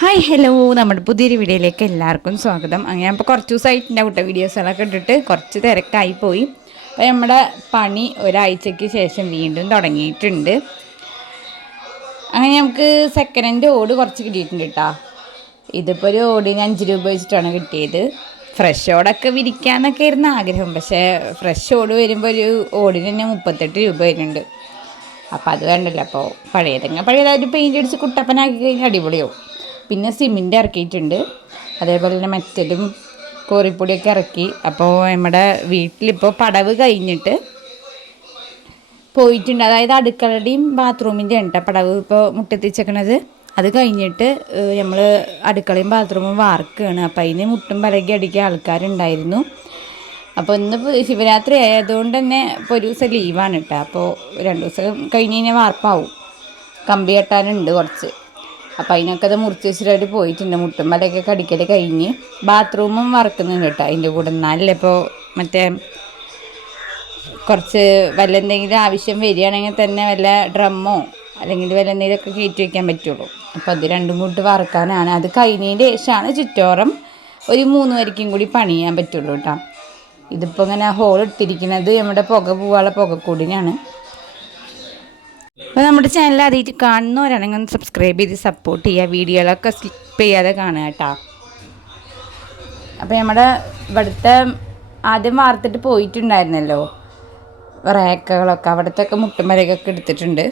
Hi hello നമ്മുടെ പുതിയൊരു വീഡിയോയിലേക്ക് എല്ലാവർക്കും സ്വാഗതം. അങ്ങനെ അപ്പോൾ കുറച്ച് ദിവസമായിട്ടുണ്ട് കേട്ടോ വീഡിയോസുകളൊക്കെ ഇട്ടിട്ട്. കുറച്ച് തിരക്കായി പോയി. അപ്പോൾ നമ്മുടെ പണി ഒരാഴ്ചയ്ക്ക് ശേഷം വീണ്ടും തുടങ്ങിയിട്ടുണ്ട്. അങ്ങനെ നമുക്ക് സെക്കൻഡ് ഹാൻഡ് ഓട് കുറച്ച് കിട്ടിയിട്ടുണ്ട് കേട്ടോ. ഇതിപ്പോൾ ഒരു ഓടിന് അഞ്ച് രൂപ വെച്ചിട്ടാണ് കിട്ടിയത്. ഫ്രഷ് ഓടൊക്കെ വിരിക്കാന്നൊക്കെ ആയിരുന്നു ആഗ്രഹം. പക്ഷേ ഫ്രഷ് ഓട് വരുമ്പോൾ ഒരു ഓടിന് തന്നെ മുപ്പത്തെട്ട് രൂപ വരുന്നുണ്ട്. അപ്പോൾ അത് കണ്ടല്ലോ. അപ്പോൾ പഴയതെങ്ങനെ പഴയതായിട്ട് പെയിന്റ് അടിച്ച് കുട്ടപ്പനാക്കി കഴിഞ്ഞാൽ അടിപൊളിയാവും. പിന്നെ സിമെന്റ് ഇറക്കിയിട്ടുണ്ട്. അതേപോലെ തന്നെ മെറ്റലും കോറിപ്പൊടിയൊക്കെ ഇറക്കി. അപ്പോൾ നമ്മുടെ വീട്ടിലിപ്പോൾ പടവ് കഴിഞ്ഞിട്ട് പോയിട്ടുണ്ട്. അതായത് അടുക്കളയുടെയും ബാത്റൂമിന്റെയും ഉണ്ട് പടവ് ഇപ്പോൾ മുട്ടെത്തിച്ചേക്കണത് അത് കഴിഞ്ഞിട്ട് നമ്മൾ അടുക്കളയും ബാത്റൂമും വാർക്കുകയാണ് അപ്പോൾ അതിന് മുട്ടും പലകി അടിക്കുക ആൾക്കാരുണ്ടായിരുന്നു. അപ്പോൾ ഇന്ന് ശിവരാത്രി ആയതുകൊണ്ട് തന്നെ ഇപ്പോൾ ഒരു ദിവസം ലീവാണ് കേട്ടോ അപ്പോൾ രണ്ട് ദിവസം കഴിഞ്ഞ് കഴിഞ്ഞാൽ വാർപ്പാവും. കമ്പി കെട്ടാനുണ്ട് കുറച്ച്. അപ്പോൾ അതിനൊക്കെ അത് മുറിച്ച് വെച്ചിട്ട് പോയിട്ടുണ്ട്. മുട്ടുമ്പലൊക്കെ കടിക്കൽ കഴിഞ്ഞ് ബാത്റൂമും വറക്കുന്നുണ്ട് കേട്ടോ അതിന്റെ കൂടെ. നല്ല ഇപ്പോൾ മറ്റേ കുറച്ച് വല്ല എന്തെങ്കിലും ആവശ്യം വരികയാണെങ്കിൽ തന്നെ വല്ല ഡ്രമ്മോ അല്ലെങ്കിൽ വല്ല എന്തെങ്കിലുമൊക്കെ കയറ്റി വയ്ക്കാൻ പറ്റുള്ളൂ. അപ്പോൾ അത് രണ്ടും കൂട്ട് വറക്കാനാണ്. അത് കഴിഞ്ഞതിന് ശേഷമാണ് ചുറ്റോറം ഒരു മൂന്ന് വരയ്ക്കും കൂടി പണിയാൻ പറ്റുള്ളൂ കേട്ടോ. ഇതിപ്പോൾ ഇങ്ങനെ ഹോൾ ഇട്ടിരിക്കുന്നത് നമ്മുടെ പുക പോകാനുള്ള പുകക്കൂടിനാണ്. അപ്പോൾ നമ്മുടെ ചാനൽ ആദ്യമായിട്ട് കാണുന്നവരാണെങ്കിൽ ഒന്ന് സബ്സ്ക്രൈബ് ചെയ്ത് സപ്പോർട്ട് ചെയ്യുക. വീഡിയോകളൊക്കെ സ്കിപ്പ് ചെയ്യാതെ കാണുക കേട്ടോ. അപ്പോൾ നമ്മുടെ ഇവിടുത്തെ ആദ്യം വാർത്തിട്ട് പോയിട്ടുണ്ടായിരുന്നല്ലോ. റേക്കകളൊക്കെ അവിടുത്തെ ഒക്കെ മുട്ടുമരകൊക്കെ എടുത്തിട്ടുണ്ട്.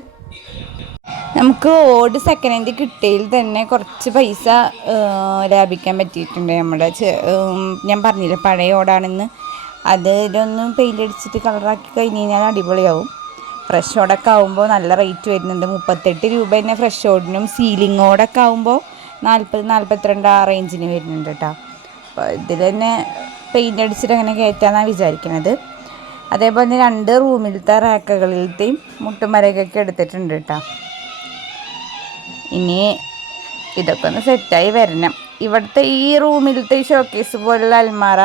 നമുക്ക് ഓട് സെക്കൻഡ് ഹാൻഡ് കിട്ടിയതിൽ തന്നെ കുറച്ച് പൈസ ലാഭിക്കാൻ പറ്റിയിട്ടുണ്ട് നമ്മുടെ ഞാൻ പറഞ്ഞില്ല പഴയ ഓടാണെന്ന് അതിലൊന്ന് പെയിന്റ് അടിച്ചിട്ട് കളറാക്കി കഴിഞ്ഞ് കഴിഞ്ഞാൽ അടിപൊളിയാവും. ഫ്രഷ് ഓടൊക്കെ ആകുമ്പോൾ നല്ല റേറ്റ് വരുന്നുണ്ട്. മുപ്പത്തെട്ട് രൂപ തന്നെ ഫ്രഷ് ഓടിനും സീലിംഗ് ഓടൊക്കെ ആകുമ്പോൾ നാൽപ്പത് നാൽപ്പത്തിരണ്ട് ആ റേഞ്ചിന് വരുന്നുണ്ട് കേട്ടോ അപ്പോൾ ഇതിൽ തന്നെ പെയിന്റ് അടിച്ചിട്ട് അങ്ങനെ കയറ്റാമെന്നാണ് വിചാരിക്കുന്നത് അതേപോലെ തന്നെ രണ്ട് റൂമിലത്തെ റാക്കുകളിലത്തെയും മുട്ടുമരകൊക്കെ എടുത്തിട്ടുണ്ട് കേട്ടോ ഇനി ഇതൊക്കെ ഒന്ന് സെറ്റായി വരണം. ഇവിടുത്തെ ഈ റൂമിലത്തെ ഈ ഷോക്കേസ് പോലുള്ള അൽമാറ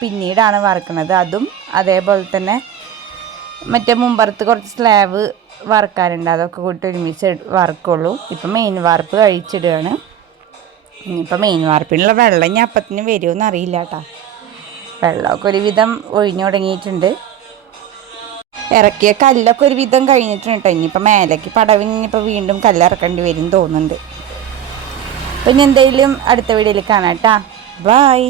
പിന്നീടാണ് വറക്കുന്നത് അതും അതേപോലെ തന്നെ മറ്റേ മുമ്പറത്ത് കുറച്ച് സ്ലാബ് വറക്കാറുണ്ട് അതൊക്കെ കൂട്ടി ഒരുമിച്ച് വറക്കുള്ളൂ. ഇപ്പം മെയിൻ വാർപ്പ് കഴിച്ചിടുകയാണ് ഇനിയിപ്പോൾ മെയിൻ വാർപ്പിനുള്ള വെള്ളം ഞാൻ അപ്പത്തിന് വരുമെന്ന് അറിയില്ല കേട്ടോ. വെള്ളമൊക്കെ ഒരുവിധം ഒഴിഞ്ഞു തുടങ്ങിയിട്ടുണ്ട്. ഇറക്കിയ കല്ലൊക്കെ ഒരുവിധം കഴിഞ്ഞിട്ടുണ്ട് കേട്ടോ. ഇനിയിപ്പോൾ മേലേക്ക് പടവിന് ഇനിയിപ്പോൾ വീണ്ടും കല്ലിറക്കേണ്ടി വരും തോന്നുന്നുണ്ട്. പിന്നെ എന്തെങ്കിലും അടുത്ത വീഡിയോയിൽ കാണാം കേട്ടോ. ബായ്